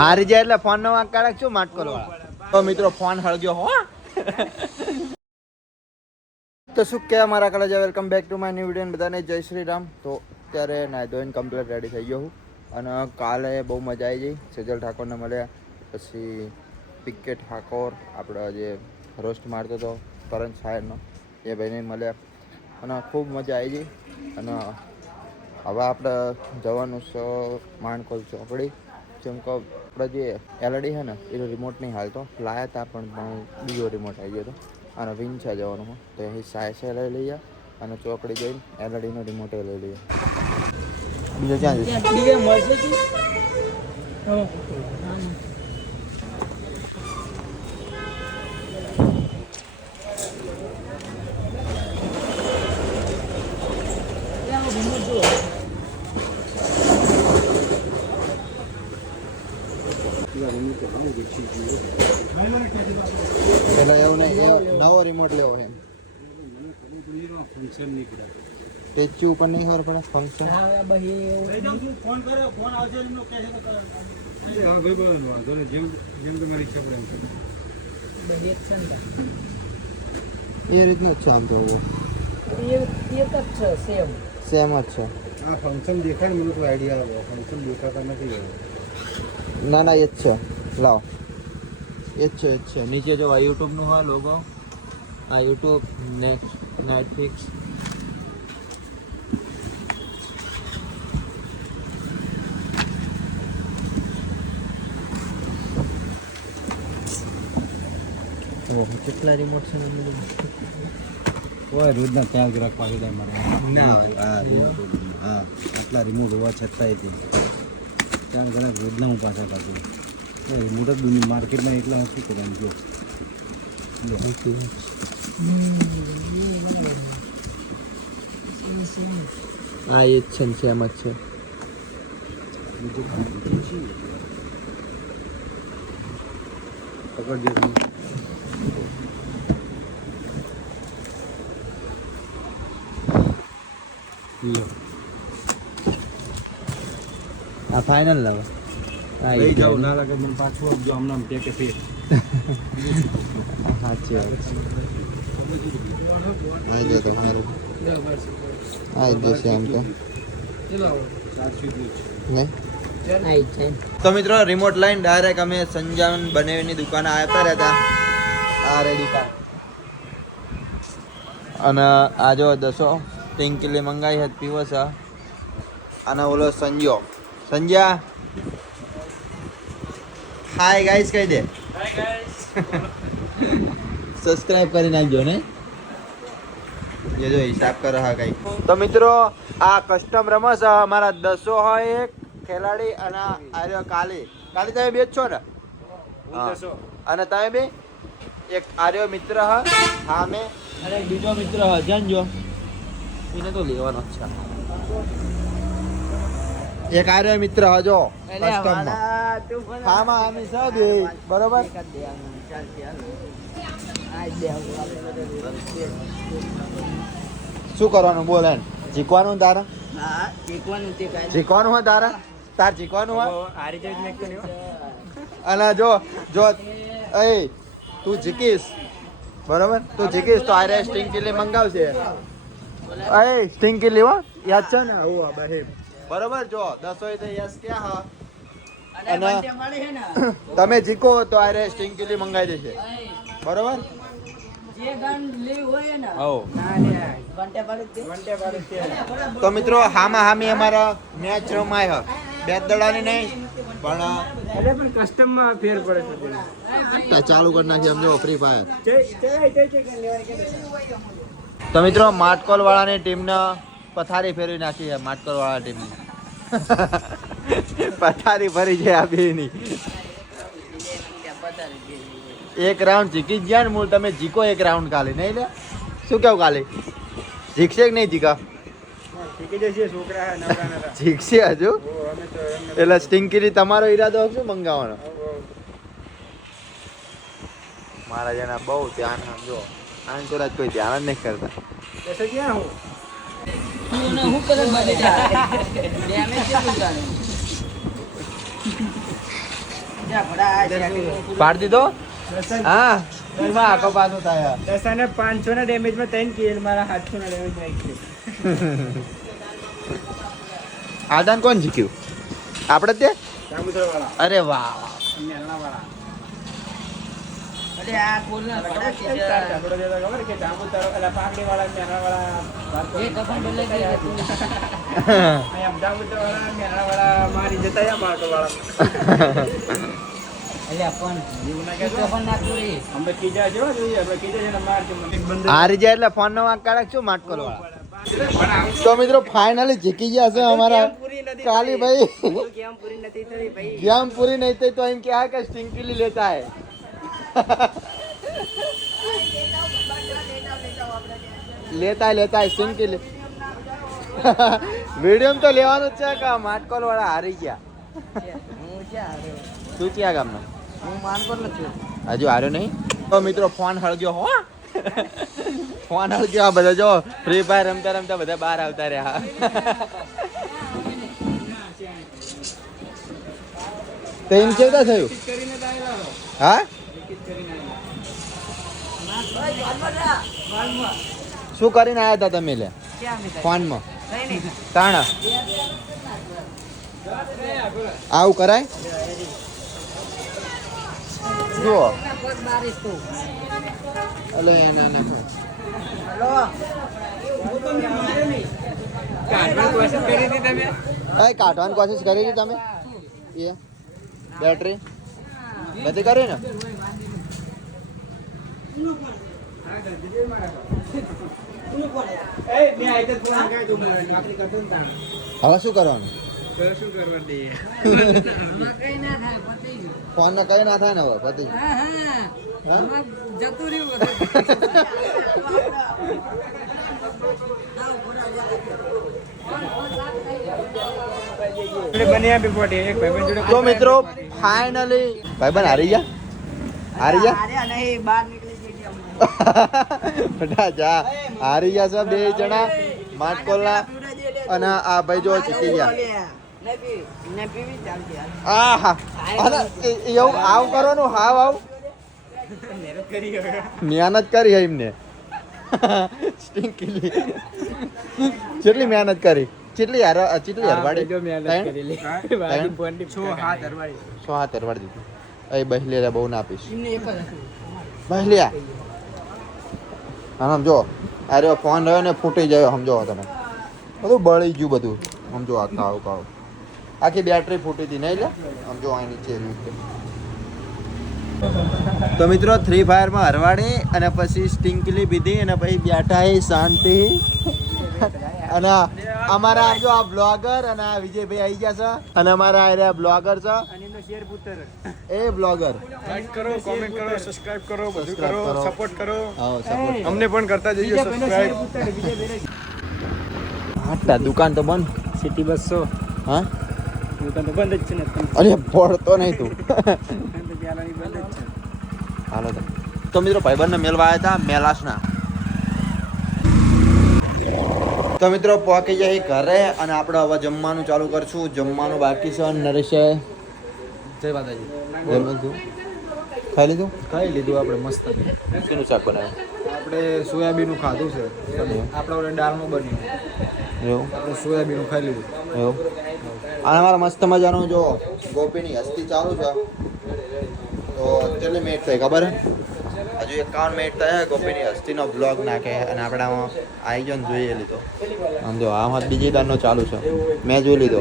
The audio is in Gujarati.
હારી જાય એટલે ફોન નો વાંક કાઢે શું માટકોલ વાળા. તો મિત્રો ફોન હળગ્યો હો. તો શું કે અમારા કલેજ welcome back to my new video. બધાને જય શ્રી રામ. તો અત્યારે નાઈ ધોઈને કમ્પ્લીટ રેડી થઈ ગયો હું. અને કાલે બહુ મજા આવી ગઈ. સેજલ ઠાકોરને મળ્યા, પછી પીકે ઠાકોર આપણો જે રોસ્ટ મારતો હતો કરંજ સાહેબનો, એ ભાઈને મળ્યા અને ખૂબ મજા આવી ગઈ. અને હવે આપણે જવાનું છે માણકોલ ચોકડી. જેમ કે આપણે જે એલડી છે ને એનો રિમોટ નહીં હાલતો, લાયા હતા પણ બીજો રિમોટ આવી ગયો હતો અને વિંછા જવાનું હોય તો અહીં સાયસે લઈ લઈએ અને ચોકડી જઈને એલડીનો રિમોટ લઈ લઈએ. બીજો ક્યાં પેલા એવું નહીં, નવો રિમોટ લેવો છે. સ્ટેચ્યુ ઉપર નહીં ખબર પડે ફંક્શન. એ રીતનું જ છે આમ તો સેમ જ છે. આ ફંક્શન દેખાય ને મને કોઈ આઈડિયા આવે. ફંક્શન દેખાતા નથી. ના ના એ જ છે, લાવો એ જ છે. નીચે જો આ યુટ્યુબનું હોય લોગો, આ યુટ્યુબ, નેટફ્લિક્સ. કેટલા રિમોટ છે હોય રોજના 4 ગ્રાહક પાડી દે મારે. ના હા આટલા રિમોટ હોવા છતાંય 4 ગ્રાહક રોજના હું પાછા કાઢું. રિમોટ જ દુનિયા માર્કેટમાં એટલા શું કરવાનું જો. હા એ જ છે ને, સેમ જ છે. પકડજો તમે. આ ફાઇનલ લાવો. લઈ જાઓ, ના લાગે મને પાછું આપજો. આમ કે ફેર સાચી વાત છે. આવી જાય તમારું આવી જશે આમ તો નહીં. તો મિત્રો રિમોટ લઈને ડાયરેક્ટ અમે સંજાન બનેવીની દુકાને આવતા રહેતા. આ રે દુકાન. અને આ જો 10 ટિંકલી મંગાવી હતી પીવો છે. અને ઓલો સંજ્યા હાય ગાઈસ કહી દે. સબસ્ક્રાઇબ કરી નાખજો ને. ये जो हिसाब कर रहा कई. तो મિત્રો આ કસ્ટમ રમસ અમારા 10 હોય એક ખેલાડી અને આર્યો કાલી તમે બે જ છો ને? અને તમે બે એક આર્યો મિત્ર હ સામે અને બીજો મિત્ર હ જાણજો એને તો લેવાનો છે. એક આર્યો મિત્ર હ જો કસ્ટમ માં હામાં આમી સબ બરોબર. શું કરવાનું બોલ? એમ જીકવાનું તારા? જીકવાનું હોય તારા? તાર જીકવાનું હોય. અને જો એ તું જીકીશ બરોબર, તું જીકીશ તો આરે સ્ટિંગ કિલી મંગાવશે. એ સ્ટિંગ કિલી હો યાદ છે ને? બરોબર. જો 10 હોય તો યસ ક્યાં હા. અને તમે જીકો તો આરે સ્ટિંગ કિલી મંગાવી દેશે બરોબર. તો મિત્રો હામાં હામી અમારા મેચ રમાય હ. 2 દડાની નહીં પણ કસ્ટમમાં ફેર પડે છે. ચાલુ કરી નાખી સમજો ફ્રી ફાયર. તો મિત્રો માટકોલ વાળાની ટીમને પથારી ફેરવી નાખી છે. માટકોલ વાળા ટીમની પથારી ફરી છે આ બેની. એક રાઉન્ડ જીકી જ ગયા ને મૂળ. તમે જીકો એક રાઉન્ડ કાલે નહીં લે. શું કેવું કાલે જીકશે કે નહીં? જીકા જીકશે હજુ. એટલે સ્ટિંકીની તમારો ઈરાદો શું મંગાવવાનો? મારા જણા બહુ ધ્યાન સમજો. આને તો કોઈ ધ્યાન જ નહીં કરતા. પાડી દીધો હા એમાં આખો પાછો થાય દસાને 500 ના ડેમેજ માં 3 કિલ મારા 700 ના ડેમેજ માં 1 કિલ. આદાન કોણ જીત્યું આપણે તે જાંબુતર વાળા અરે વાહ મેલના વાળા અરે આ કોલના પડા છે ખબર કે જાંબુતર એટલે પાકડી વાળા મેલના વાળા એ કપન બદલે ગઈ હતી અહીંયા જાંબુતર વાળા મેલના વાળા મારી જતા યા મારતો વાળા એટલે પણ કપન નાખું રે અમે કીજા જો જોઈએ આપણે કીજા છે ને માર કે મને બંધ હારી જાય એટલે ફોન નો વાંક કાઢક છું માટકોલ વાળા તો મિત્રો ફાઇનલી જીતી ગયા છે અમારા કાલી ભાઈ કેમ પૂરી નથી થઈ ભાઈ ગેમ પૂરી નહીં થઈ તો એમ क्या है कि स्टिंकली लेता है લેતા है स्टिंकली વીડિયો તો લેવાનું જ છે કે માટકોલ વાળા હારી ગયા હું ક્યાં આવ્યો તું ક્યાં ગામનો હું માનકોર ન છું હજુ હાર્યો નહીં તો મિત્રો ફોન હળગ્યો હો ફોન હળગ્યો આ બધા જો ફ્રી ફાયર રમતા રમતા બધા બહાર આવતા રહ્યા તો એમ કેવું થયું કરીને દાયલા હા શું કરીને આવ્યા હતા તમે લે ક્યાં મિત્ર ફોનમાં નહીં નહીં તાણા આવું કરાય જુઓ પગ બારીશ તું હલો એના નાખો હલો કાઢવાની કોશિશ કરી હતી તમે કઈ કાઢવાની કોશિશ કરી હતી તમે એ બેટરી નથી કરી ને એ મે આઈતે ફોન કાઈ તું નોકરી કરતો ને તાણ હવે શું કરવાનું તો શું કરવા દે આમાં કઈ ના થાય પતી ગયું ફોન ને કઈ ના થાય ને હવે પતિ હા હા હા? આમાં જતું રહ્યું બધું એટલે બને આપી પોટી એક ભાઈ જોડે તો મિત્રો ફાઇનલી ભાઈબંધ હારી ગયા હારી ગયા અરે નહીં બહાર નીકળી જઈ બધા જા હારી ગયા છે બે જણા માટકોલના અને આ ભાઈ જો જીતી ગયા ને પીવી ચાલતી આહા અને એવું આવ કરવાનું હાવ આવ મહેનત કરી હવે મહેનત કરી હે એમને સ્ટિંકલી કેટલી મહેનત કરી કેટલી હરવાડી જો મહેનત ત્રણ? કરેલી ત્રણ? વાડી પોંડી 6 હાથ હરવાડી 100 હાથ હરવાડી દીધું એ બહેલિયા બહુ ના આપીશ એમને એક જ હતું બહેલિયા આમ જો અરે ફોન રહ્યો ને ફૂટી ગયો સમજો તમે બધું બળી ગયું બધું સમજો આ કાવ કાવ આખી બેટરી ફૂટી હતી નહીં લે સમજો અહીં નીચે રહ્યું છે. તો મિત્રો ફ્રી ફાયરમાં હરવાડી અને પછી સ્ટિંકલી પીધી અને પછી બેઠા એ શાંતિ અને અમારા આમ જો આ બ્લોગર અને આ વિજયભાઈ આવી ગયા છે અને અમારા આ રહ્યા બ્લોગર છે અને એનો શેર પુત્ર એ બ્લોગર લાઈક કરો કોમેન્ટ કરો સબસ્ક્રાઇબ કરો બધું Subscribe કરો કરો. સપોર્ટ કરો હા સપોર્ટ અમને પણ કરતા જઈએ સબસ્ક્રાઇબ આટલા દુકાન તો બંધ સિટી 200 હા દુકાન તો બંધ જ છે ને અરે પડતો નહીં તું પ્યાલાની બંધ જ છે હાલો તો મિત્રો ભાઈબંધને મેળવા આવ્યા હતા મેલાસના તો મિત્રો પહોંચી જાય ઘરે અને આપણે હવે જમવાનું ચાલુ કરશું જમવાનું બાકી છે નરેશે જય માતાજી જમી લીધું ખાઈ લીધું આપણે મસ્ત શેનું શાક બનાવ્યું આપણે સોયાબીનનું ખાધું છે આપણે ઓલે દાળનું બન્યું એવું આપણે સોયાબીનનું ખાઈ લીધું એવું અને અમારા મસ્ત મજાનું જો ગોપીની હસ્તી ચાલુ છે તો કેટલી મિનિટ થઈ ખબર હે હજુ 51 મિનિટ થયા ગોપીની હસ્તીનો બ્લોગ નાખે અને આપણે આમાં આવી ગયો ને જોઈએ લીધો આમ જો આમાં બીજી દારનો ચાલુ છે મેં જોઈ લીધો